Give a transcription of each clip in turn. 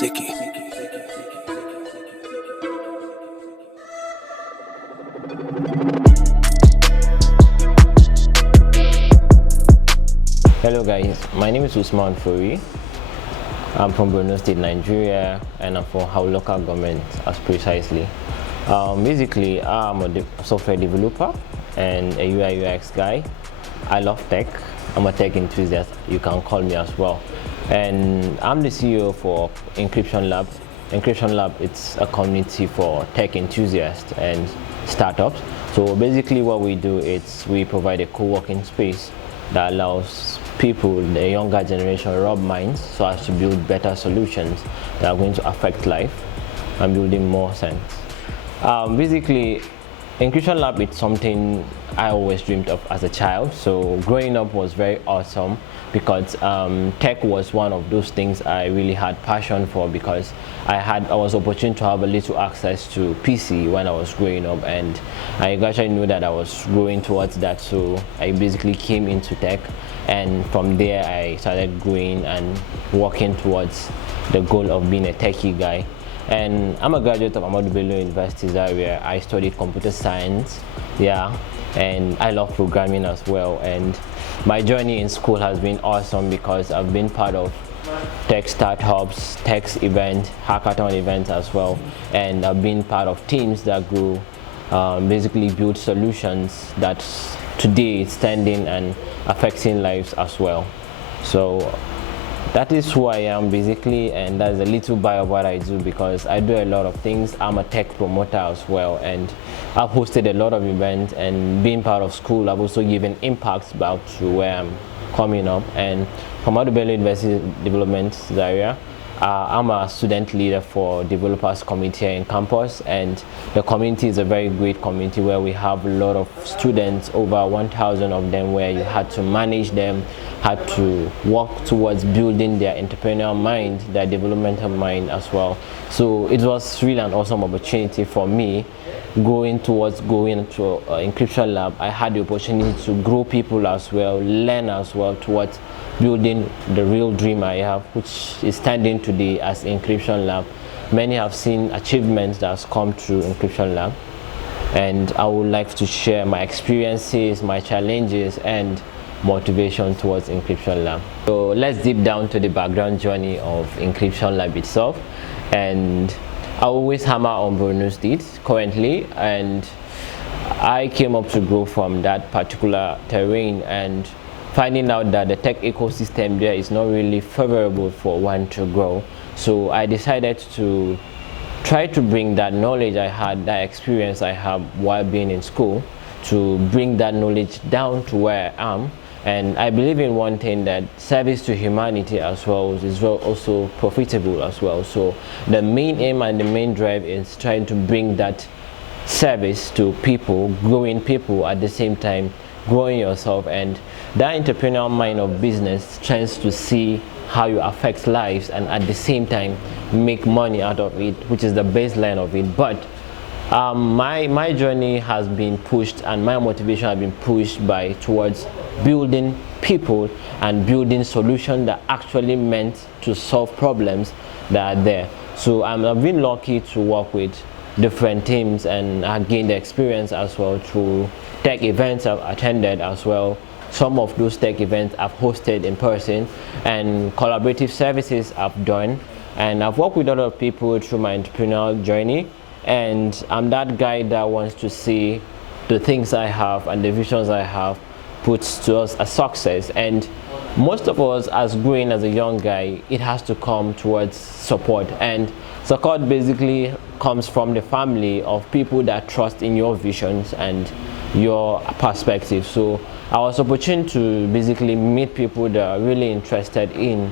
Sicky. Hello guys, my name is Usman Fori. I'm from Borno State, Nigeria, and I'm from our local government as precisely. Basically, I'm a software developer and a UI UX guy. I love tech. I'm a tech enthusiast, you can call me as well. And I'm the CEO for Encryption Lab. Encryption Lab, it's a community for tech enthusiasts and startups. So basically what we do is we provide a co-working space that allows people, the younger generation, rub minds so as to build better solutions that are going to affect life and building more sense. Basically, Encryption Lab is something I always dreamed of as a child. So growing up was very awesome because tech was one of those things I really had passion for, because I was opportune to have a little access to PC when I was growing up, and I actually knew that I was growing towards that. So I basically came into tech, and from there I started growing and working towards the goal of being a techie guy. And I'm a graduate of Ahmadu Bello University, Zaria. I studied computer science, and I love programming as well. And my journey in school has been awesome because I've been part of tech startups, tech events, hackathon events as well, and I've been part of teams that grew, basically build solutions that today is standing and affecting lives as well. So that is who I am basically, and that's a little bit of what I do, because I do a lot of things. I'm a tech promoter as well, and I've hosted a lot of events, and being part of school I've also given impacts back to where I'm coming up. And from Bello University Development Zaria, I'm a student leader for developers community here in campus, and the community is a very great community where we have a lot of students, over 1,000 of them, where you had to manage them, had to work towards building their entrepreneurial mind, their developmental mind as well. So it was really an awesome opportunity for me going into Encryption Lab. I had the opportunity to grow people as well, learn as well towards building the real dream I have, which is standing today as Encryption Lab. Many have seen achievements that has come through Encryption Lab, and I would like to share my experiences, my challenges, and motivation towards Encryption Lab. So let's deep down to the background journey of Encryption Lab itself. And I always hammer on Borno State currently, and I came up to grow from that particular terrain and finding out that the tech ecosystem there is not really favorable for one to grow. So I decided to try to bring that knowledge I had, that experience I have while being in school, to bring that knowledge down to where I am. And I believe in one thing, that service to humanity as well is also profitable as well. So the main aim and the main drive is trying to bring that service to people, growing people at the same time growing yourself. And that entrepreneurial mind of business tries to see how you affect lives and at the same time make money out of it, which is the baseline of it. But my journey has been pushed, and my motivation has been pushed by towards building people and building solutions that actually meant to solve problems that are there. So I've been lucky to work with different teams, and I gained the experience as well through tech events I've attended as well. Some of those tech events I've hosted in person, and collaborative services I've done, and I've worked with other people through my entrepreneurial journey. And I'm that guy that wants to see the things I have and the visions I have put to us as success. And most of us, as growing as a young guy, it has to come towards support, and support basically comes from the family of people that trust in your visions and your perspective. So I was opportune to basically meet people that are really interested in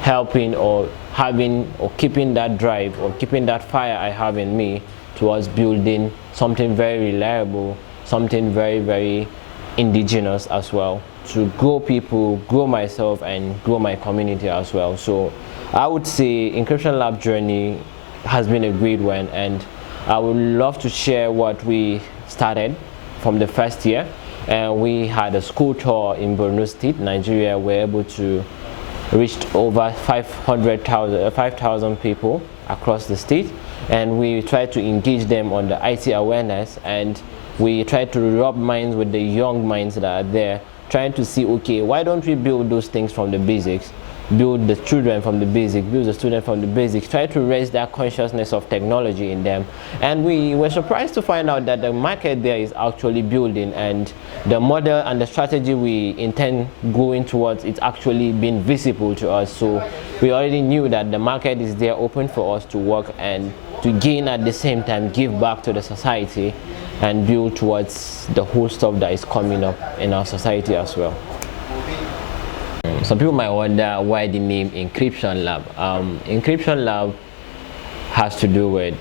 helping or having or keeping that drive or keeping that fire I have in me towards building something very reliable, something very, very indigenous as well, to grow people, grow myself, and grow my community as well. So I would say Encryption Lab journey has been a great one, and I would love to share what we started from the first year. And we had a school tour in Borno State, Nigeria. We were able to reached over 5,000 people across the state, and we try to engage them on the IT awareness, and we try to rub minds with the young minds that are there, trying to see, okay, why don't we build those things from the basics, build the children from the basics, build the student from the basics, try to raise that consciousness of technology in them. And we were surprised to find out that the market there is actually building, and the model and the strategy we intend going towards, it's actually been visible to us. So we already knew that the market is there open for us to work and to gain, at the same time give back to the society and build towards the whole stuff that is coming up in our society as well. Some people might wonder why the name Encryption Lab. Encryption Lab has to do with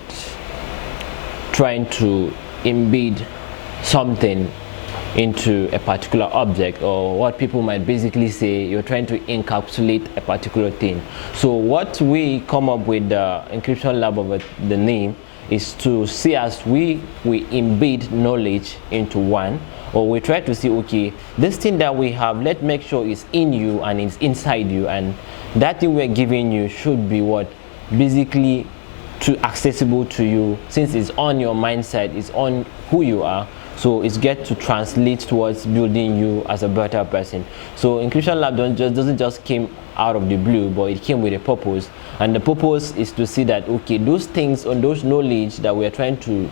trying to embed something into a particular object, or what people might basically say, you're trying to encapsulate a particular thing. So what we come up with the Encryption Lab of the name is to see as we embed knowledge into one, or we try to see, okay, this thing that we have, let's make sure it's in you and it's inside you, and that thing we're giving you should be what basically too accessible to you, since it's on your mindset, it's on who you are. So it's get to translate towards building you as a better person. So Encryption Lab doesn't just came out of the blue, but it came with a purpose, and the purpose is to see that, okay, those things or those knowledge that we are trying to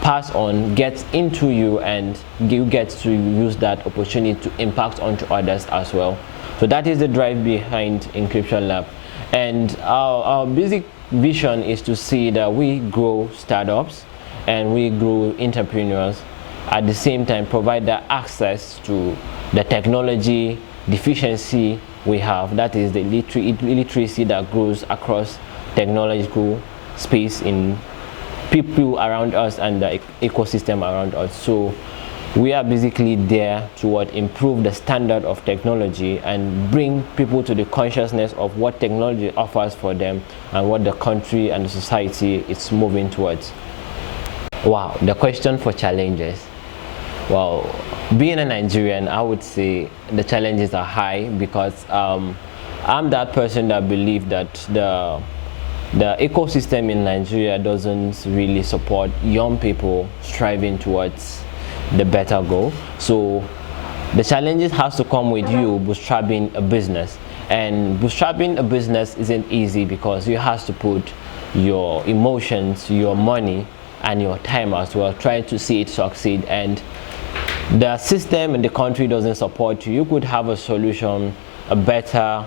pass on gets into you, and you get to use that opportunity to impact onto others as well. So that is the drive behind Encryption Lab, and our basic vision is to see that we grow startups and we grow entrepreneurs, at the same time provide that access to the technology deficiency we have, that is the illiteracy that grows across technological space in people around us and the ecosystem around us. So we are basically there to improve the standard of technology and bring people to the consciousness of what technology offers for them and what the country and the society is moving towards. Wow, the question for challenges. Well, being a Nigerian, I would say the challenges are high, because I'm that person that believes that the ecosystem in Nigeria doesn't really support young people striving towards the better goal. So the challenges has to come with you bootstrapping a business, and bootstrapping a business isn't easy, because you have to put your emotions, your money, and your time as well, trying to see it succeed, and the system in the country doesn't support you. You could have a solution, a better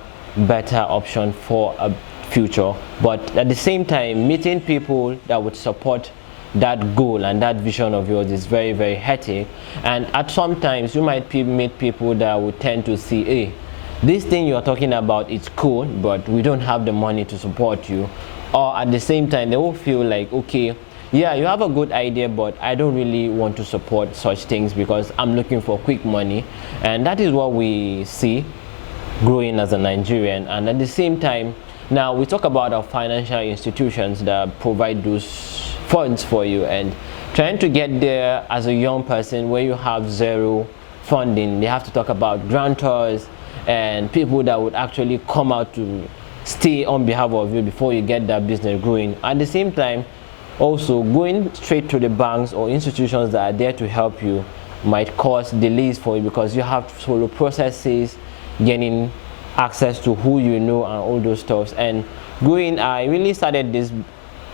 option for a future, but at the same time, meeting people that would support that goal and that vision of yours is very, very hectic. And at sometimes you might meet people that would tend to see, hey, this thing you're talking about, it's cool, but we don't have the money to support you. Or at the same time, they will feel like, okay, yeah, you have a good idea, but I don't really want to support such things because I'm looking for quick money. And that is what we see growing as a Nigerian. And at the same time, now we talk about our financial institutions that provide those funds for you, and trying to get there as a young person where you have zero funding. They have to talk about grantors and people that would actually come out to stay on behalf of you before you get that business growing. At the same time, also going straight to the banks or institutions that are there to help you might cause delays for you, because you have to follow processes, getting access to who you know and all those stuff. And growing, I really started this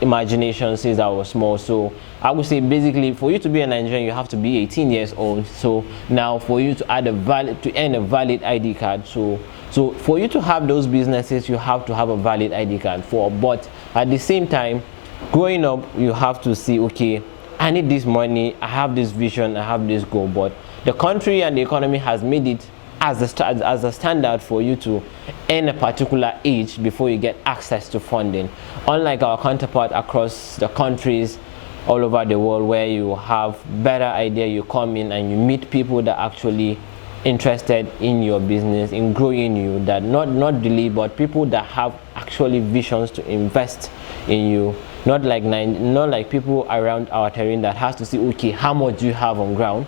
imagination since I was small. So I would say basically for you to be a Nigerian, you have to be 18 years old. So now for you to earn a valid ID card, so for you to have those businesses, you have to have a valid ID card but at the same time, growing up, you have to see, okay, I need this money, I have this vision, I have this goal, but the country and the economy has made it as a standard for you to earn a particular age before you get access to funding. Unlike our counterpart across the countries all over the world, where you have better idea, you come in and you meet people that are actually interested in your business, in growing you, that not delay, but people that have actually visions to invest in you. Not like people around our terrain that has to see, okay, how much do you have on ground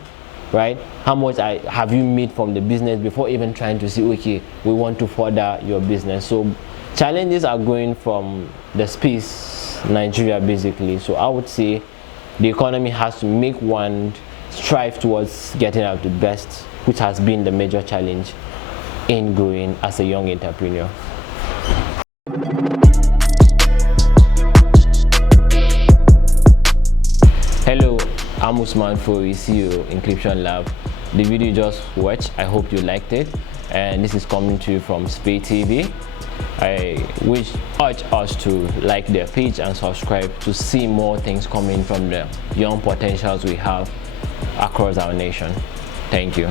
right? How much have you made from the business before even trying to see, okay, we want to further your business. So challenges are going from the space Nigeria basically. So I would say the economy has to make one strive towards getting out the best, which has been the major challenge in growing as a young entrepreneur. Hello, I'm Usman, fori, CEO, Encryption Lab. The video you just watched, I hope you liked it, and this is coming to you from Spay TV. I urge us to like their page and subscribe to see more things coming from the young potentials we have across our nation. Thank you.